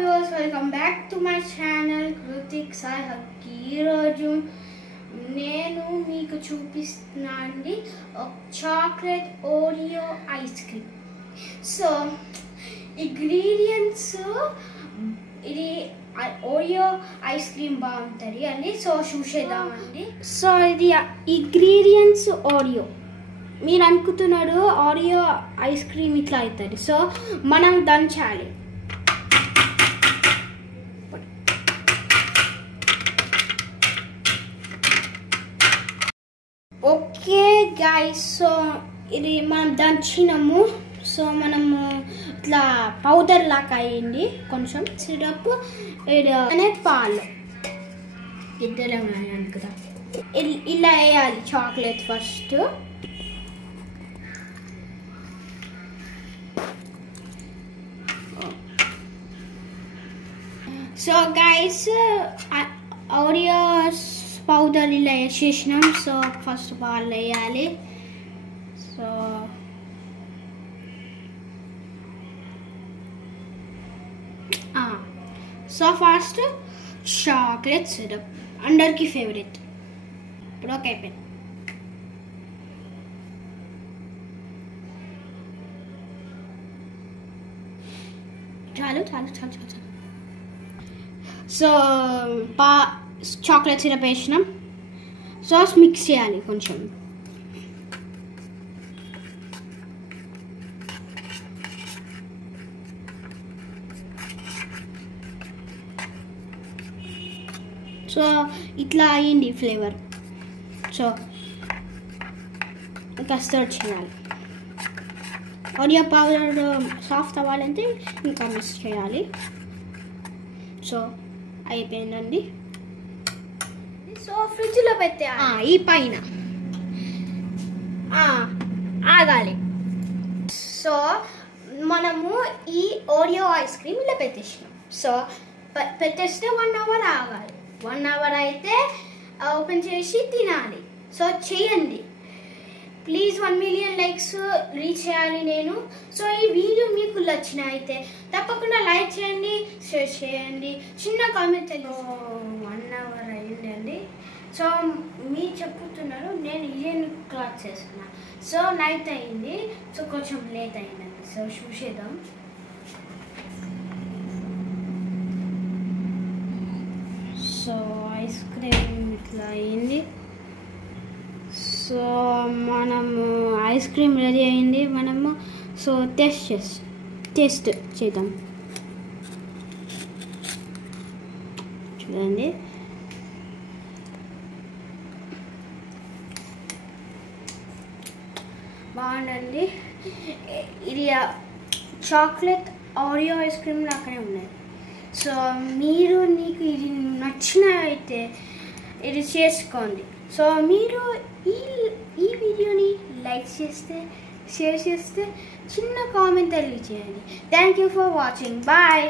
viewers, welcome back to my channel Krutik Sai Hakki. ఈరోజు నేను మీకు చూపిస్తున్నానండి chocolate Oreo ice cream. So ingredients ఇది ఓరియో ఐస్ క్రీమ్ బాగుంటుంది అండి. సో చూసేద్దామండి. సో ఇది ఇంగ్రీడియంట్స్ ఓరియో. మీరు అనుకుంటున్నారు ఓరియో ఐస్ క్రీమ్ ఇట్లా అవుతుంది. సో మనం దంచాలి. ఓకే గైస్, సో ఇది మనం దంచినాము. సో మనము ఇట్లా పౌడర్ లాగా అయ్యింది. కొంచెం సిరప్ అనే పాలు ఇద్దరు అనుకుంటా ఇలా వేయాలి chocolate first. So guys Oreos powder ఇలా వేసేసినాం. సో ఫస్ట్ పాలు వేయాలి. సో ఫస్ట్ చాక్లెట్ సిరప్ అందరికి ఫేవరెట్. ఇప్పుడు ఓకే అయిపోయింది. చాలు చాలు చాలు చాలు చాలు. సో చాక్లెట్ సిరప్ వేసినాం. సాస్ మిక్స్ చేయాలి కొంచెం. సో ఇట్లా అయ్యింది ఫ్లేవర్. సో కస్టర్డ్ చేయాలి. ఓరియో పౌడర్ సాఫ్ట్ అవ్వాలంటే ఇంకా మిక్స్ చేయాలి. సో అయిపోయిందండి. సో ఫ్రిడ్జ్లో పెట్టే ఈ పైన ఆగాలి. సో మనము ఈ ఓరియో ఐస్ క్రీమ్ ఇలా పెట్టేసినాం. సో పెట్టేస్తే 1 అవర్ ఆగాలి. 1 అవర్ అయితే ఓపెన్ చేసి తినాలి. సో చేయండి ప్లీజ్. 1 మిలియన్ లైక్స్ రీచ్ చేయాలి నేను. సో ఈ వీడియో మీకు నచ్చిన అయితే తప్పకుండా లైక్ చేయండి, షేర్ చేయండి, చిన్న కామెంట్ చేయండి. 1 అవర్ అయ్యిందండి. సో మీరు చెప్పుతున్నారు నేను ఇయర్ క్లాత్ చేసుకున్నా. సో నైట్ అయింది. సో కొంచెం లేట్ అయిందండి. సో చూసేద్దాం. సో ఐస్ క్రీమ్ ఇట్లా అయింది. సో మనము ఐస్ క్రీమ్ రెడీ అయింది. మనము సో టేస్ట్ చేద్దాం. చూడండి. బాగుందండి. ఇది చాక్లెట్ ఓరియో ఐస్ క్రీమ్ లాగానే ఉన్నాయి. సో నీకు ఇది నచ్చిన అయితే ఇది చేసుకోండి. సో మీరు ఈ వీడియోని లైక్ చేస్తే, షేర్ చేస్తే, చిన్న కామెంట్ తెలియజేయండి. Thank you for watching. Bye.